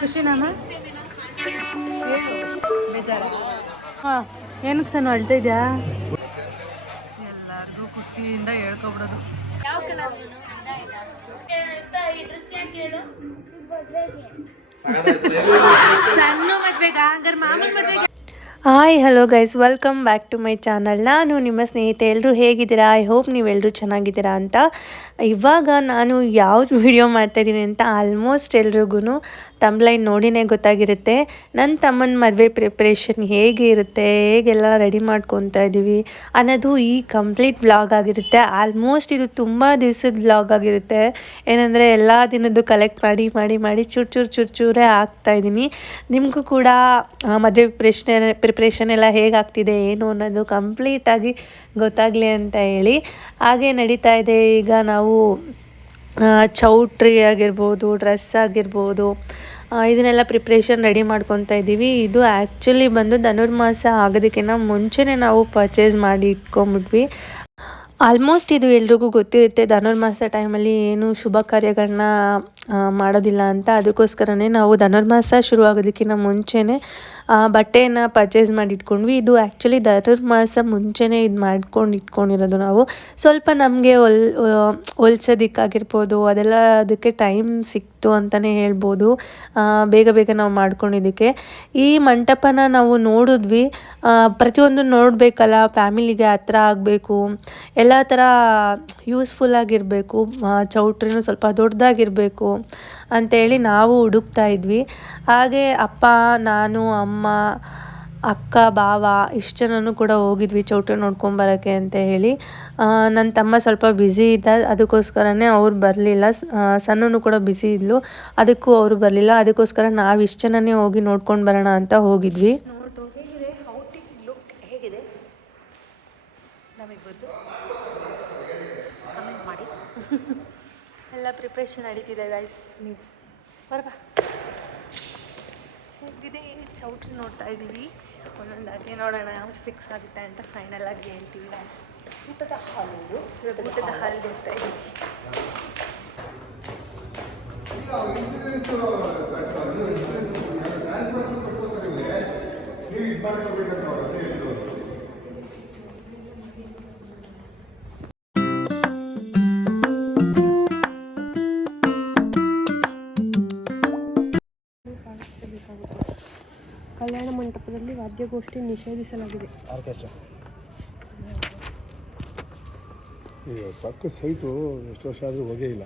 ಖುಷಿನಮ್ಮ ಬೇಜಾರ ಹಾಂ ಏನಕ್ಕೆ ಸಣ್ಣ ಅಳ್ತಾ ಇದೆಯಾ ಎಲ್ಲರಿಗೂ ಖುಷಿಯಿಂದ ಹೇಳ್ಕೊಬಿಡೋದು ಸಣ್ಣ ಮದ್ವೆಗ ಹಂಗಾರೆ ಮಾಮೂಲು ಮದ್ವೆಗೆ hi hello guys welcome back to my channel. ನಾನು ನಿಮ್ಮ ಸ್ನೇಹಿತೆ. ಎಲ್ಲರೂ ಹೇಗಿದ್ದೀರಾ? ಐ ಹೋಪ್ ನೀವೆಲ್ಲರೂ ಚೆನ್ನಾಗಿದ್ದೀರಾ ಅಂತ. ಇವಾಗ ನಾನು ಯಾವ್ದು ವಿಡಿಯೋ ಮಾಡ್ತಾಯಿದ್ದೀನಿ ಅಂತ ಆಲ್ಮೋಸ್ಟ್ ಎಲ್ರಿಗೂ ತಮ್ಲೈನ್ ನೋಡಿನೇ ಗೊತ್ತಾಗಿರುತ್ತೆ. ನನ್ನ ತಮ್ಮನ ಮದುವೆ ಪ್ರಿಪ್ರೇಷನ್ ಹೇಗೆ ಇರುತ್ತೆ, ಹೇಗೆಲ್ಲ ರೆಡಿ ಮಾಡ್ಕೊತಾ ಇದ್ದೀವಿ ಅನ್ನೋದು ಈ ಕಂಪ್ಲೀಟ್ ವ್ಲಾಗ್ ಆಗಿರುತ್ತೆ. ಆಲ್ಮೋಸ್ಟ್ ಇದು ತುಂಬ ದಿವಸದ ವ್ಲಾಗ್ ಆಗಿರುತ್ತೆ. ಏನಂದರೆ ಎಲ್ಲ ದಿನದ್ದು ಕಲೆಕ್ಟ್ ಮಾಡಿ ಚೂರೇ ಹಾಕ್ತಾಯಿದ್ದೀನಿ. ನಿಮಗೂ ಕೂಡ ಮದುವೆ ಪ್ರಿಪ್ರೇಷನ್ ಎಲ್ಲ ಹೇಗಾಗ್ತಿದೆ ಏನು ಅನ್ನೋದು ಕಂಪ್ಲೀಟಾಗಿ ಗೊತ್ತಾಗಲಿ ಅಂತ ಹೇಳಿ ಹಾಗೆ ನಡೀತಾ ಇದೆ. ಈಗ ನಾವು ಚೌಟ್ರಿ ಆಗಿರ್ಬೋದು, ಡ್ರೆಸ್ ಆಗಿರ್ಬೋದು, ಇದನ್ನೆಲ್ಲ ಪ್ರಿಪ್ರೇಷನ್ ರೆಡಿ ಮಾಡ್ಕೊತಾ ಇದ್ದೀವಿ. ಇದು ಆ್ಯಕ್ಚುಲಿ ಬಂದು ಧನುರ್ಮಾಸ ಆಗೋದಕ್ಕಿಂತ ಮುಂಚೆನೇ ನಾವು ಪರ್ಚೇಸ್ ಮಾಡಿ ಇಟ್ಕೊಂಬಿಟ್ವಿ. ಆಲ್ಮೋಸ್ಟ್ ಇದು ಎಲ್ರಿಗೂ ಗೊತ್ತಿರುತ್ತೆ, ಧನುರ್ಮಾಸ ಟೈಮಲ್ಲಿ ಏನು ಶುಭ ಕಾರ್ಯಗಳನ್ನ ಮಾಡೋದಿಲ್ಲ ಅಂತ. ಅದಕ್ಕೋಸ್ಕರನೇ ನಾವು ಧನುರ್ಮಾಸ ಶುರುವಾಗೋದಕ್ಕಿಂತ ಮುಂಚೆನೇ ಬಟ್ಟೆಯನ್ನು ಪರ್ಚೇಸ್ ಮಾಡಿ ಇಟ್ಕೊಂಡ್ವಿ. ಇದು ಆ್ಯಕ್ಚುಲಿ ಧನುರ್ಮಾಸ ಮುಂಚೆನೇ ಇದು ಮಾಡ್ಕೊಂಡು ಇಟ್ಕೊಂಡಿರೋದು. ನಾವು ಸ್ವಲ್ಪ ನಮಗೆ ಹೊಲ್ಸೋದಕ್ಕಾಗಿರ್ಬೋದು ಅದೆಲ್ಲ ಅದಕ್ಕೆ ಟೈಮ್ ಸಿಕ್ತು ಅಂತಲೇ ಹೇಳ್ಬೋದು. ಬೇಗ ನಾವು ಮಾಡ್ಕೊಂಡಿದ್ದಕ್ಕೆ ಈ ಮಂಟಪನ ನಾವು ನೋಡಿದ್ವಿ. ಪ್ರತಿಯೊಂದು ನೋಡಬೇಕಲ್ಲ, ಫ್ಯಾಮಿಲಿಗೆ ಹತ್ರ ಆಗಬೇಕು, ಎಲ್ಲ ಥರ ಯೂಸ್ಫುಲ್ ಆಗಿರಬೇಕು, ಚೌಟ್ರಿನೂ ಸ್ವಲ್ಪ ದೊಡ್ಡದಾಗಿರಬೇಕು ಅಂಥೇಳಿ ನಾವು ಹುಡುಕ್ತಾ ಇದ್ವಿ. ಹಾಗೆ ಅಪ್ಪ, ನಾನು, ಅಮ್ಮ, ಅಕ್ಕ, ಬಾವ ಇಷ್ಟು ಜನನೂ ಕೂಡ ಹೋಗಿದ್ವಿ ಚೌಟ್ರಿ ನೋಡ್ಕೊಂಬರೋಕ್ಕೆ ಅಂತ ಹೇಳಿ. ನನ್ನ ತಮ್ಮ ಸ್ವಲ್ಪ ಬ್ಯುಸಿ ಇದ್ದ, ಅದಕ್ಕೋಸ್ಕರನೇ ಅವ್ರು ಬರಲಿಲ್ಲ. ಸಣ್ಣನು ಕೂಡ ಬ್ಯುಸಿ ಇದ್ಲು, ಅದಕ್ಕೂ ಅವರು ಬರಲಿಲ್ಲ. ಅದಕ್ಕೋಸ್ಕರ ನಾವು ಇಷ್ಟು ಜನನೇ ಹೋಗಿ ನೋಡ್ಕೊಂಡು ಬರೋಣ ಅಂತ ಹೋಗಿದ್ವಿ. ಕಮೆಂಟ್ ಮಾಡಿ. ಎಲ್ಲ ಪ್ರಿಪ್ರೇಷನ್ ನಡೀತಿದೆ ಗೈಸ್. ನೀವು ಬರಬಾ ಹೋಗಿದೆ ಚೌಟ್ರಿ ನೋಡ್ತಾ ಇದ್ದೀವಿ. ಒಂದೊಂದಾಗಿ ನೋಡೋಣ ಯಾವ್ದು ಫಿಕ್ಸ್ ಆಗುತ್ತೆ ಅಂತ ಫೈನಲ್ ಆಗಿ ಹೇಳ್ತೀವಿ ಗೈಸ್. ಊಟದ ಹಾಲ್ ಇದು, ಊಟದ ಹಾಲ್ಗೆ ಹೋಗ್ತಾ ಇದ್ದೀವಿ. ಕಲ್ಯಾಣ ಮಂಟಪದಲ್ಲಿ ವಾದ್ಯಗೋಷ್ಠಿ ನಿಷೇಧಿಸಲಾಗಿದೆ. ಪಕ್ಕ ಸೈಟು ಎಷ್ಟು ವರ್ಷ ಆದರೂ ಹೋಗೇ ಇಲ್ಲ.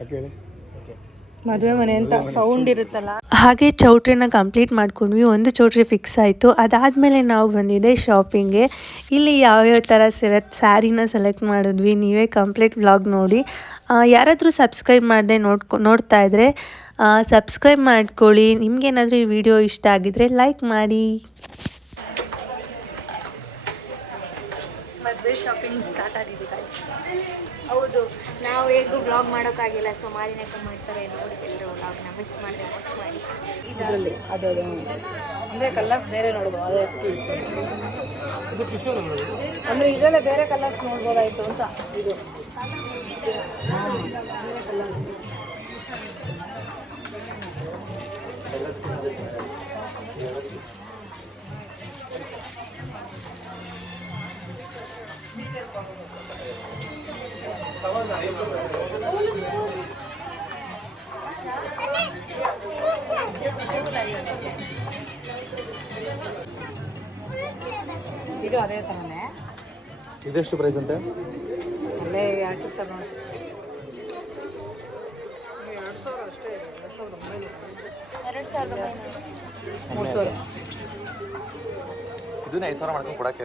ಯಾಕೆ ಮದುವೆ ಮನೆ ಅಂತ ಸೌಂಡ್ ಇರುತ್ತಲ್ಲ. ಹಾಗೆ ಚೌಟ್ರಿನ ಕಂಪ್ಲೀಟ್ ಮಾಡ್ಕೊಂಡ್ವಿ. ಒಂದು ಚೌಟ್ರಿ ಫಿಕ್ಸ್ ಆಯಿತು. ಅದಾದಮೇಲೆ ನಾವು ಬಂದಿದ್ದೆ ಶಾಪಿಂಗ್ಗೆ. ಇಲ್ಲಿ ಯಾವ್ಯಾವ ಥರ ಸ್ಯಾರಿನ ಸೆಲೆಕ್ಟ್ ಮಾಡಿದ್ವಿ. ನೀವೇ ಕಂಪ್ಲೀಟ್ ವ್ಲಾಗ್ ನೋಡಿ. ಯಾರಾದರೂ ಸಬ್ಸ್ಕ್ರೈಬ್ ಮಾಡದೆ ನೋಡ್ತಾ ಇದ್ದರೆ ಸಬ್ಸ್ಕ್ರೈಬ್ ಮಾಡ್ಕೊಳ್ಳಿ. ನಿಮಗೇನಾದರೂ ಈ ವಿಡಿಯೋ ಇಷ್ಟ ಆಗಿದ್ದರೆ ಲೈಕ್ ಮಾಡಿ. ಮದುವೆ ಶಾಪಿಂಗ್ ಸ್ಟಾರ್ಟ್ ಆಗಿದೆ ಗೈಸ್. ಹೌದು, ನಾವು ಹೇಗೂ ಬ್ಲಾಗ್ ಮಾಡೋಕ್ಕಾಗಿಲ್ಲ, ಸೊ ಮಾಲಿನ್ಯಕ ಮಾಡ್ತಾರೆ ನೋಡಿ. ಎಲ್ಲರೂ ವ್ಲಾಗ್ನ ಮಿಸ್ ಮಾಡಿದೆ, ವಾಚ್ ಮಾಡಿ. ಇದರಲ್ಲಿ ಅದು ಅಂದರೆ ಕಲರ್ಸ್ ಬೇರೆ ನೋಡ್ಬೋದು. ಅದೇ ಅಂದರೆ ಇದರಲ್ಲೇ ಬೇರೆ ಕಲರ್ಸ್ ನೋಡ್ಬೋದಾಯಿತು ಅಂತ. ಇದು ಇದು ಅದೇ ಥರನೇ. ಇದೆಷ್ಟು ಪ್ರೈಸ್ ಅಂತೆ? ಅಲ್ಲೇ 2,000 ನೋಡಿ. 2,900 ಇದನ್ನ 5,000 ಮಾಡ್ಕೊಂಡು ಕೊಡಕ್ಕೆ.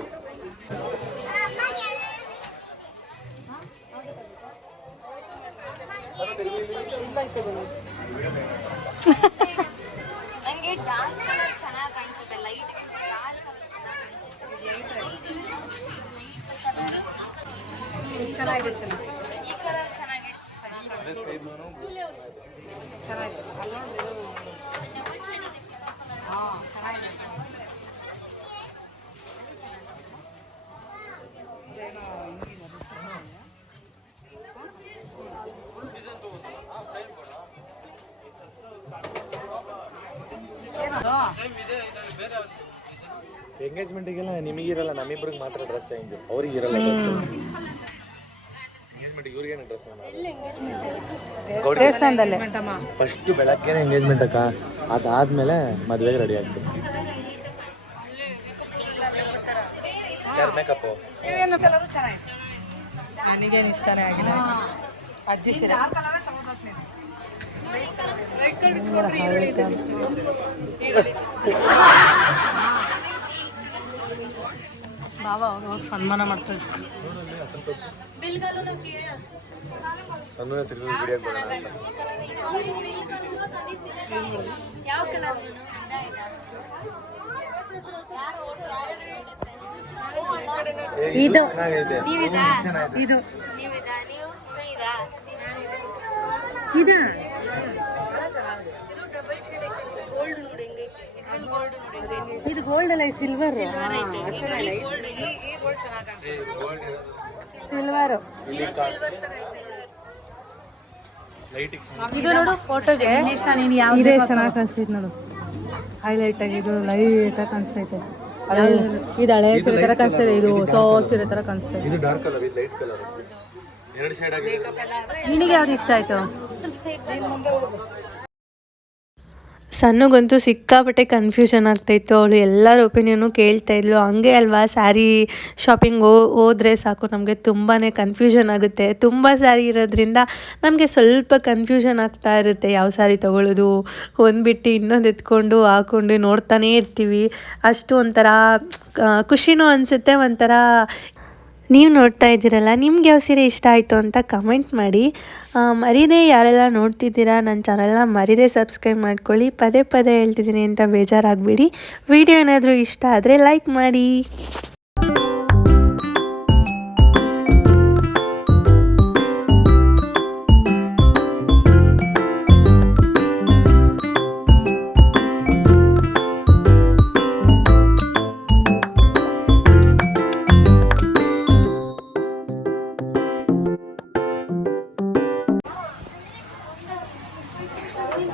ನನಗೆ ಡಾರ್ಕ್ ಕಲರ್ ಚೆನ್ನಾಗಿ ಕಾಣಿಸುತ್ತೆ, ಲೈಟ್ ಡಾರ್ಕ್ ಕಲರ್ ಚೆನ್ನಾಗಿದೆ. ಈ ಕಲರ್ ಚೆನ್ನಾಗಿದೆ. ಎಂಗೇಜ್ಮೆಂಟಿಗೆಲ್ಲ ನಿಮಗಿರಲ್ಲ, ನಮ್ಮಿಬ್ರಿಗೆ ಮಾತ್ರ ಡ್ರೆಸ್ ಚೇಂಜ್, ಅವ್ರಿಗೆ ಇರಲ್ಲ ಎಂಗೇಜ್ಮೆಂಟಿಗೆ ಇವ್ರಿಗೇನು ಡ್ರೆಸ್ ದೇವಸ್ಥಾನದಲ್ಲೇ ಫಸ್ಟ್ ಬೆಳಗ್ಗೆನೇ ಎಂಗೇಜ್ಮೆಂಟ್ ಅಕ್ಕ, ಅದಾದ್ಮೇಲೆ ಮದುವೆಗೆ ರೆಡಿ ಆಗ್ಬೇಕು. ಯಾರು ಮೇಕಪ್ಪು? ನನಗೇನು ಇಷ್ಟನೇ ಆಗಿಲ್ಲ. ಅಜ್ಜಿ ಸೀರೆ ಬಾವ ಅವ್ರು ಸನ್ಮಾನ ಮಾಡ್ತಾ ಇದ್ರು. ಅನ್ನೋದೇ ತಿರುಗಿ ವಿಡಿಯೋ ಕೊಡೋಣ ಅಂತ. ಇದು ಚೆನ್ನಾಗೈತೆ. ಇದು ಇದು ಇದು ಗೋಲ್ಡ್ ಅಲ್ಲ, ಸಿಲ್ವರ್ ಸಿಲ್ವರ್. ಇದು ನೋಡು ಫೋಟೋಗೆ ಇದೇ ಚೆನ್ನಾಗಿ ಕಾಣಿಸ್ತೈತೆ ನೋಡು, ಹೈಲೈಟ್ ಆಗಿ ಇದು ಲೈಟ್ ಆಗಿ ಕಾಣಿಸ್ತೈತೆ. ಇದು ಹಳೆ ಸೀರೆ ತರ ಕಾಣಿಸ್ತದೆ, ಇದು ಹೊಸ ಸೀರೆ ತರ ಕಾಣಿಸ್ತದೆ. ಇದು ಡಾರ್ಕ್ ಕಲರ್, ಇದು ಲೈಟ್ ಕಲರ್, ಎರಡು ಶೇಡ್ ಆಗಿದೆ. ನಿನಗೆ ಯಾವ್ದು ಇಷ್ಟ ಆಯ್ತು? ಸಣ್ಣಗಂತೂ ಸಿಕ್ಕಾಪಟ್ಟೆ ಕನ್ಫ್ಯೂಷನ್ ಆಗ್ತಾಯಿತ್ತು. ಅವಳು ಎಲ್ಲರ ಒಪಿನಿಯನು ಕೇಳ್ತಾ ಇದ್ಲು. ಹಂಗೆ ಅಲ್ವಾ, ಸ್ಯಾರಿ ಶಾಪಿಂಗ್ ಹೋದರೆ ಸಾಕು ನಮಗೆ ತುಂಬಾ ಕನ್ಫ್ಯೂಷನ್ ಆಗುತ್ತೆ. ತುಂಬ ಸ್ಯಾರಿ ಇರೋದ್ರಿಂದ ನಮಗೆ ಸ್ವಲ್ಪ ಕನ್ಫ್ಯೂಷನ್ ಆಗ್ತಾ ಇರುತ್ತೆ, ಯಾವ ಸ್ಯಾರಿ ತೊಗೊಳ್ಳೋದು, ಒಂದು ಬಿಟ್ಟು ಇನ್ನೊಂದು ಎತ್ಕೊಂಡು ಹಾಕ್ಕೊಂಡು ನೋಡ್ತಾನೇ ಇರ್ತೀವಿ. ಅಷ್ಟು ಒಂಥರ ಖುಷಿನೂ ಅನಿಸುತ್ತೆ. ಒಂಥರ ನೀವು ನೋಡ್ತಾ ಇದ್ದೀರಲ್ಲ, ನಿಮ್ಗೆ ಯಾವ ಸೀರೆ ಇಷ್ಟ ಆಯಿತು ಅಂತ ಕಮೆಂಟ್ ಮಾಡಿ. ಮರೀದೆ ಯಾರೆಲ್ಲ ನೋಡ್ತಿದ್ದೀರಾ ನನ್ನ ಚಾನಲ್ನ ಮರೀದೆ ಸಬ್ಸ್ಕ್ರೈಬ್ ಮಾಡ್ಕೊಳ್ಳಿ. ಪದೇ ಪದೇ ಹೇಳ್ತಿದ್ದೀನಿ ಅಂತ ಬೇಜಾರಾಗಬೇಡಿ. ವಿಡಿಯೋ ಏನಾದರೂ ಇಷ್ಟ ಆದರೆ ಲೈಕ್ ಮಾಡಿ.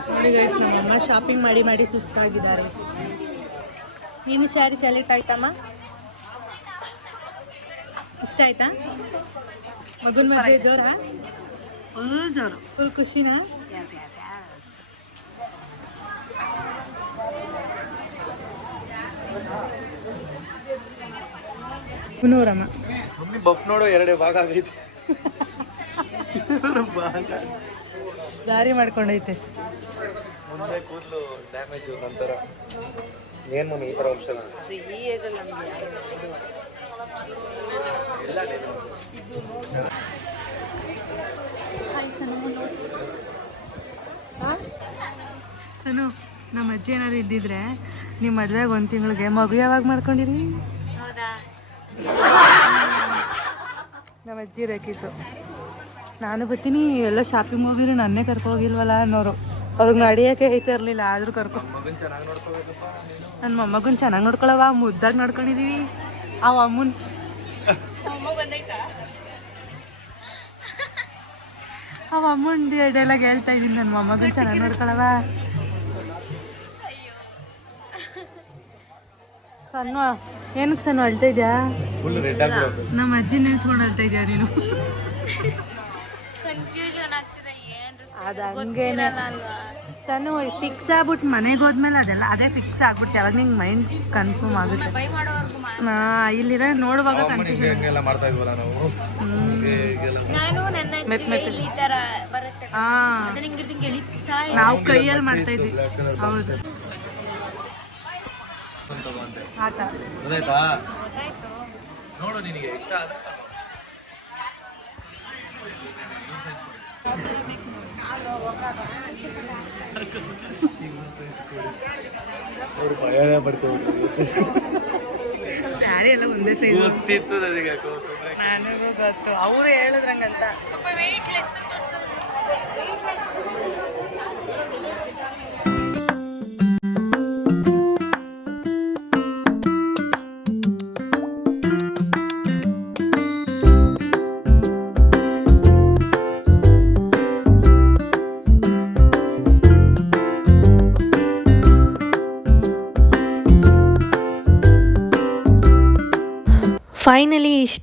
ನೋಡಿ ಗೈಸ್, ನಮ್ಮಮ್ಮ ಶಾಪಿಂಗ್ ಮಾಡಿ ಮಾಡಿ ಸುಸ್ತಾಗಿದ್ದಾರೆ. ನೀನು ಸ್ಯಾರಿ ಸೆಲೆಕ್ಟ್ ಆಯ್ತಮ್ಮ? ಇಷ್ಟ ಆಯ್ತಾ? ಮಗುನ ಮದುವೆ ಜೋರಾ? ಫುಲ್ ಜೋರು, ಫುಲ್ ಖುಷಿನಾ? ಮುನ್ನೂರಮ್ಮ ಬಫ್ ನೋಡು, ಎರಡೇ ಭಾಗ ಆಗೈತೆ. ದಾರಿ ಮಾಡ್ಕೊಂಡೈತೆ. ಮುಂದೆ ಕೂದಲು ಡ್ಯಾಮೇಜ್ ನಂತರ ಏನು ಮಮ್ಮಿ ಈ ಥರ ಆಪ್ಷನ್ ಸನು, ನಮ್ಮ ಅಜ್ಜಿ ಏನಾದ್ರು ಇದ್ದಿದ್ರೆ ನಿಮ್ಮ ಮದುವೆಗೆ 1 ತಿಂಗಳಿಗೆ ಮಗು ಯಾವಾಗ ಮಾಡ್ಕೊಂಡಿರಿ? ನಮ್ಮ ಅಜ್ಜಿ ಬೇಕಿತ್ತು. ನಾನು ಬರ್ತೀನಿ, ಎಲ್ಲ ಶಾಪಿಂಗ್ ಹೋಗಿರು, ನನ್ನೇ ಕರ್ಕೋಗಿಲ್ವಲ್ಲ ಅನ್ನೋರು. ಅವ್ರಿಗೆ ನಡಿಯೋಕೆ ಐತೆ ಇರಲಿಲ್ಲ, ಆದರೂ ನನ್ನ ಮೊಮ್ಮಗನ್ ಚೆನ್ನಾಗಿ ನೋಡ್ಕೊಳವ, ಮುದ್ದಾಗಿ ನೋಡ್ಕೊಂಡಿದೀವಿ. ಅವ ಅಮ್ಮನ ಡೈಲಾಗ್ ಹೇಳ್ತಾ ಇದ್ದೀನಿ, ನನ್ನ ಮೊಮ್ಮಗನ್ ಚೆನ್ನಾಗಿ ನೋಡ್ಕೊಳವ. ಸಣ್ಣ ಏನಕ್ಕೆ ಸಣ್ಣ ಅಳ್ತಾ ಇದೆಯಾ? ನಮ್ಮ ಅಜ್ಜಿ ನೆನ್ಸ್ಕೊಂಡು ಅಳ್ತಾ ಇದೆಯಾ ನೀನು? ಅದು ಹಂಗೇನೆ ಸಣ್ಣ ಫಿಕ್ಸ್ ಆಗ್ಬಿಟ್ಟು ಮನೆಗೆ ಹೋದ್ಮೇಲೆ ಅದೆಲ್ಲ ಅದೇ ಫಿಕ್ಸ್ ಆಗ್ಬಿಟ್ಟು ಯಾವಾಗ ನಿಂಗೆ ಮೈಂಡ್ ಕನ್ಫರ್ಮ್ ಆಗುತ್ತೆ. ಇಲ್ಲಿರೋ ನೋಡುವಾಗ ಕನ್ಫ್ಯೂಷನ್. ನಾವು ಕೈಯಲ್ಲಿ ಮಾಡ್ತಾ ಇದ್ವಿ. ಹೌದು, ಆತ ನೋಡು, ನಿನಗೆ ಇಷ್ಟ ಆದ ಸ್ಯಾರಿ ಎಲ್ಲ ಒಂದೇ ಸೈಜ್ ಗೊತ್ತಿತ್ತು ನನಗೆ. ನನಗೂ ಗೊತ್ತು, ಅವರು ಹೇಳಿದ್ರಂಗಂತ.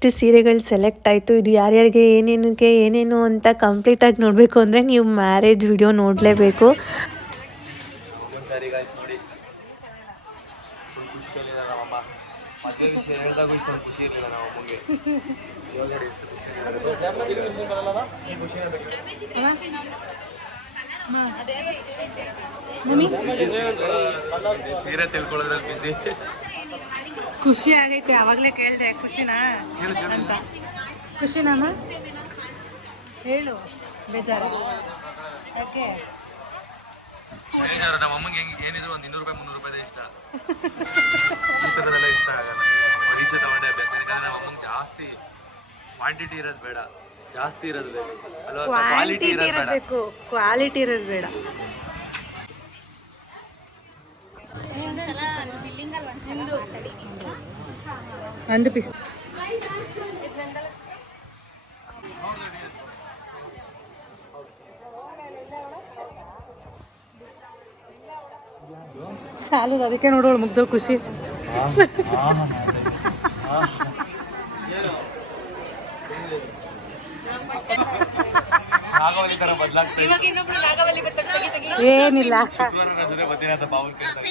ಇಷ್ಟು ಸೀರೆಗಳು ಸೆಲೆಕ್ಟ್ ಆಯಿತು. ಇದು ಯಾರ್ಯಾರಿಗೆ ಏನೇನು ಅಂತ ಕಂಪ್ಲೀಟಾಗಿ ನೋಡಬೇಕು ಅಂದರೆ ನೀವು ಮ್ಯಾರೇಜ್ ವಿಡಿಯೋ ನೋಡಲೇಬೇಕು. ಸರಿ ಗಾಯ್ಸ್ ನೋಡಿ, ಫುಲ್ ಖುಷಿಯಲ್ಲಿಲ್ಲ ನಮ್ಮಮ್ಮ. ಮದುವೆ ವಿಷಯ ಹೇಳಿದಾಗ ಇಷ್ಟೊಂದು ಖುಷಿ ಇರಲಿಲ್ಲ ನಮ್ಮ ಅಮ್ಮಂಗೆ. ಇವಾಗ ನೋಡಿ ಎಷ್ಟು ಖುಷಿ ಸೀರೆ ತಿಳ್ಕೊಳ್ಳೋದ್ರಲ್ಲಿ ಬಿಸಿ. ಖುಷಿ ಆಗೈತೆ, ಆವಾಗಲೇ ಕೇಳಿದೆ ಖುಷಿನಾ ಅಂತ. ಖುಷಿನಮ್ಮ ಹೇಳು, ಬೇಜಾರು ಯಾಕೆ? ಬೇಜಾರು, ನಮ್ಮ ಅಮ್ಮಂಗೆ ಏನಿದ್ರು ಒಂದು 200 ರೂಪಾಯಿ 300 ರೂಪಾಯಿ ಇಷ್ಟ. ಈ ಥರದೆಲ್ಲ ಇಷ್ಟ ಆಗಲ್ಲ. ಈಚೆ ತಗೊಂಡೆ ಅಭ್ಯಾಸ. ಯಾಕಂದ್ರೆ ನಮ್ಮ ಅಮ್ಮಂಗೆ ಜಾಸ್ತಿ ಕ್ವಾಂಟಿಟಿ ಇರೋದು ಬೇಡ, ಜಾಸ್ತಿ ಇರೋದು ಬೇಕು ಅಲ್ವಾ? ಕ್ವಾಲಿಟಿ ಇರೋದು ಬೇಡ, ಕ್ವಾಲಿಟಿ ಇರೋದು ಬೇಡ. ಒಂದು ಪೀಸ್ ಶಾಲು, ಅದಕ್ಕೆ ನೋಡೋಳು ಮುಗ್ದ ಖುಷಿ. ನಾಗವಲ್ಲಿ ತರ ಬದಲಾಗ್ತದೆ. ಏನಿಲ್ಲ, ಶುಕ್ರವಾರ ನನ್ನ ಜೊತೆ ಬರ್ತೀನಿ ಅಂತ ಬಾವನ್ ಕೇಳ್ತಾರೆ.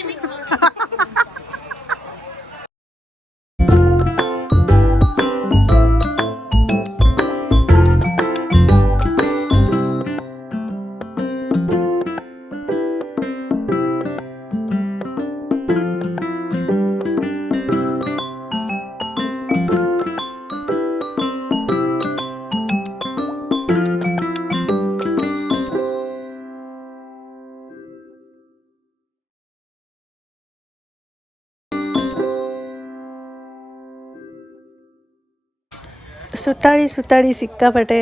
ಸುತ್ತಾಡಿ ಸಿಕ್ಕಾಪಟ್ಟೆ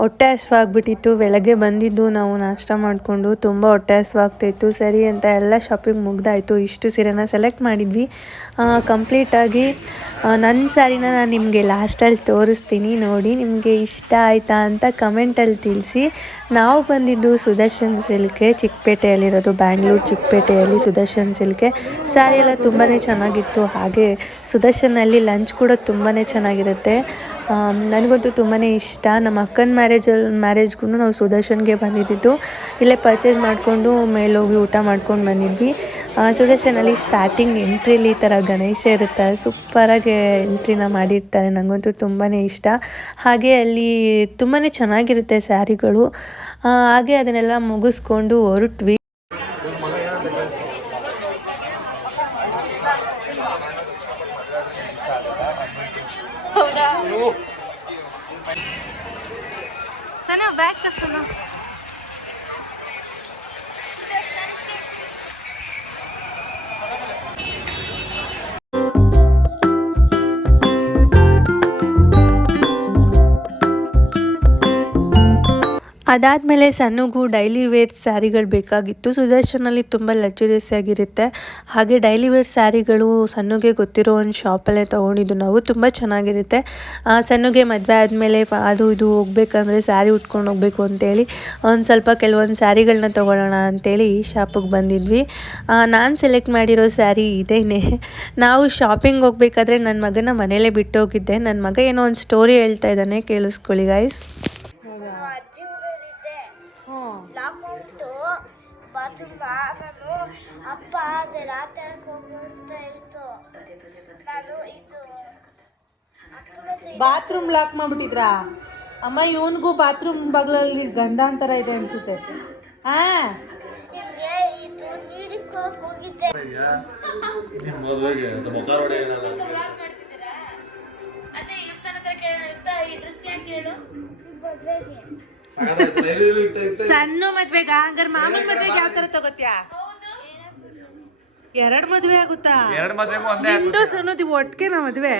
ಹೊಟ್ಟೆ ಹಸಿವಾಗ್ಬಿಟ್ಟಿತ್ತು. ಬೆಳಗ್ಗೆ ಬಂದಿದ್ದು ನಾವು ನಾಷ್ಟ ಮಾಡಿಕೊಂಡು ತುಂಬ ಹೊಟ್ಟೆ ಹಸಿವಾಗ್ತಾಯಿತ್ತು. ಸರಿ ಅಂತ ಎಲ್ಲ ಶಾಪಿಂಗ್ ಮುಗ್ದಾಯಿತು. ಇಷ್ಟು ಸೀರೆನ ಸೆಲೆಕ್ಟ್ ಮಾಡಿದ್ವಿ ಕಂಪ್ಲೀಟಾಗಿ. ನನ್ನ ಸ್ಯಾರಿನ ನಾನು ನಿಮಗೆ ಲಾಸ್ಟಲ್ಲಿ ತೋರಿಸ್ತೀನಿ ನೋಡಿ. ನಿಮಗೆ ಇಷ್ಟ ಆಯಿತಾ ಅಂತ ಕಮೆಂಟಲ್ಲಿ ತಿಳಿಸಿ. ನಾವು ಬಂದಿದ್ದು ಸುದರ್ಶನ್ ಸಿಲ್ಕ್ಗೆ, ಚಿಕ್ಕಪೇಟೆಯಲ್ಲಿರೋದು, ಬ್ಯಾಂಗ್ಳೂರು ಚಿಕ್ಕಪೇಟೆಯಲ್ಲಿ ಸುದರ್ಶನ್ ಸಿಲ್ಕ್ಗೆ. ಸ್ಯಾರಿ ಎಲ್ಲ ತುಂಬಾ ಚೆನ್ನಾಗಿತ್ತು. ಹಾಗೆ ಸುದರ್ಶನಲ್ಲಿ ಲಂಚ್ ಕೂಡ ತುಂಬಾ ಚೆನ್ನಾಗಿರುತ್ತೆ. ನನಗಂತೂ ತುಂಬಾ ಇಷ್ಟ. ನಮ್ಮ ಅಕ್ಕನ ಮ್ಯಾರೇಜ್ಗೂ ನಾವು ಸುದರ್ಶನ್ಗೆ ಬಂದಿದ್ದು. ಇಲ್ಲೇ ಪರ್ಚೇಸ್ ಮಾಡಿಕೊಂಡು ಮೇಲೋಗಿ ಊಟ ಮಾಡ್ಕೊಂಡು ಬಂದಿದ್ವಿ. ಸುದರ್ಶನಲ್ಲಿ ಸ್ಟಾರ್ಟಿಂಗ್ ಎಂಟ್ರಿಲಿ ಈ ಥರ ಗಣೇಶ ಇರುತ್ತೆ, ಸೂಪರಾಗಿ ಎಂಟ್ರಿನ ಮಾಡಿರ್ತಾರೆ. ನನಗಂತೂ ತುಂಬಾ ಇಷ್ಟ. ಹಾಗೆ ಅಲ್ಲಿ ತುಂಬಾ ಚೆನ್ನಾಗಿರುತ್ತೆ ಸ್ಯಾರಿಗಳು. ಹಾಗೆ ಅದನ್ನೆಲ್ಲ ಮುಗಿಸ್ಕೊಂಡು ಹೊರಟ್ವಿ. ಅದಾದಮೇಲೆ ಸಣ್ಣಗೂ ಡೈಲಿ ವೇರ್ ಸ್ಯಾರಿಗಳು ಬೇಕಾಗಿತ್ತು. ಸುದರ್ಶನಲ್ಲಿ ತುಂಬ ಲಕ್ಸುರಿಯಸ್ ಆಗಿರುತ್ತೆ. ಹಾಗೆ ಡೈಲಿ ವೇರ್ ಸ್ಯಾರಿಗಳು ಸಣ್ಣಗೆ ಗೊತ್ತಿರೋ ಒಂದು ಶಾಪಲ್ಲೇ ತೊಗೊಂಡಿದ್ದು ನಾವು. ತುಂಬ ಚೆನ್ನಾಗಿರುತ್ತೆ. ಸಣ್ಣಗೆ ಮದುವೆ ಆದಮೇಲೆ ಅದು ಇದು ಹೋಗ್ಬೇಕಂದ್ರೆ ಸ್ಯಾರಿ ಉಟ್ಕೊಂಡು ಹೋಗ್ಬೇಕು ಅಂತೇಳಿ ಒಂದು ಸ್ವಲ್ಪ ಕೆಲವೊಂದು ಸ್ಯಾರಿಗಳನ್ನ ತೊಗೊಳ್ಳೋಣ ಅಂತೇಳಿ ಈ ಶಾಪಿಗೆ ಬಂದಿದ್ವಿ. ನಾನು ಸೆಲೆಕ್ಟ್ ಮಾಡಿರೋ ಸ್ಯಾರಿ ಇದೇನೆ. ನಾವು ಶಾಪಿಂಗ್ ಹೋಗ್ಬೇಕಾದ್ರೆ ನನ್ನ ಮಗನ ಮನೇಲೇ ಬಿಟ್ಟು ಹೋಗಿದ್ದೆ. ನನ್ನ ಮಗ ಏನೋ ಒಂದು ಸ್ಟೋರಿ ಹೇಳ್ತಾ ಇದ್ದಾನೆ, ಕೇಳಿಸ್ಕೊಳ್ಳಿ ಗೈಸ್. ನಾನು ಅಪ್ಪ ರಾತ್ರಿ ಹೋಗುವಂತ ಹೇಳ್ತು. ನಾನು ಇದು ಬಾತ್ರೂಮ್ ಲಾಕ್ ಮಾಡ್ಬಿಟ್ಟಿದ್ರಾ ಅಮ್ಮ? ಇವನ್ಗೂ ಬಾತ್ರೂಮ್ ಬಾಗ್ಲಲ್ಲಿ ಗಂಡಾಂತರ ಇದೆ ಅನ್ಸುತ್ತೆ. ನಿಮ್ಗೆ ಇದು ನೀರಿಗೆ ಹೋಗಿದ್ದೆ. ಸಣ್ಣ ಮದ್ವೆಗ ಹಂಗಾರೆ ಮಾಮೂಲಿ ಮದ್ವೆಗೆ ಯಾವ ತರ ತಗೋತ್ಯಾ? 2 ಮದ್ವೆ ಆಗುತ್ತಾ? 2 ಮದ್ವೆಗೂ ಒಂದೇ ನಿಂದು ಸಣ್ಣದು ಒಟ್ಟಿಗೆ ನಾ ಮದ್ವೆ.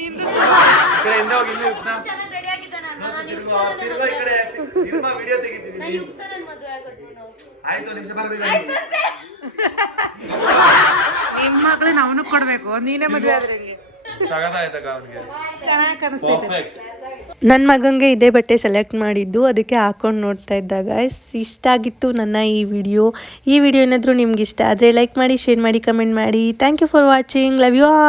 ನಿಂದು ನಿಮ್ಮ ಮಗಳು ಅವನು ಕೊಡ್ಬೇಕು, ನೀನೇ ಮದ್ವೆ ಆದ್ರೆ ಚೆನ್ನಾಗಿ ಕಾಣಿಸ್ತೈತೆ. ನನ್ನ ಮಗಂಗೆ ಇದೇ ಬಟ್ಟೆ ಸೆಲೆಕ್ಟ್ ಮಾಡಿದ್ದು, ಅದಕ್ಕೆ ಹಾಕೊಂಡು ನೋಡ್ತಾ ಇದ್ದಾಗ ಇಷ್ಟ ಆಗಿತ್ತು ನನ್ನ ಈ ವಿಡಿಯೋ ಏನಾದರೂ ನಿಮ್ಗೆ ಇಷ್ಟ ಆದರೆ ಲೈಕ್ ಮಾಡಿ, ಶೇರ್ ಮಾಡಿ, ಕಮೆಂಟ್ ಮಾಡಿ. Thank you for watching. Love you all.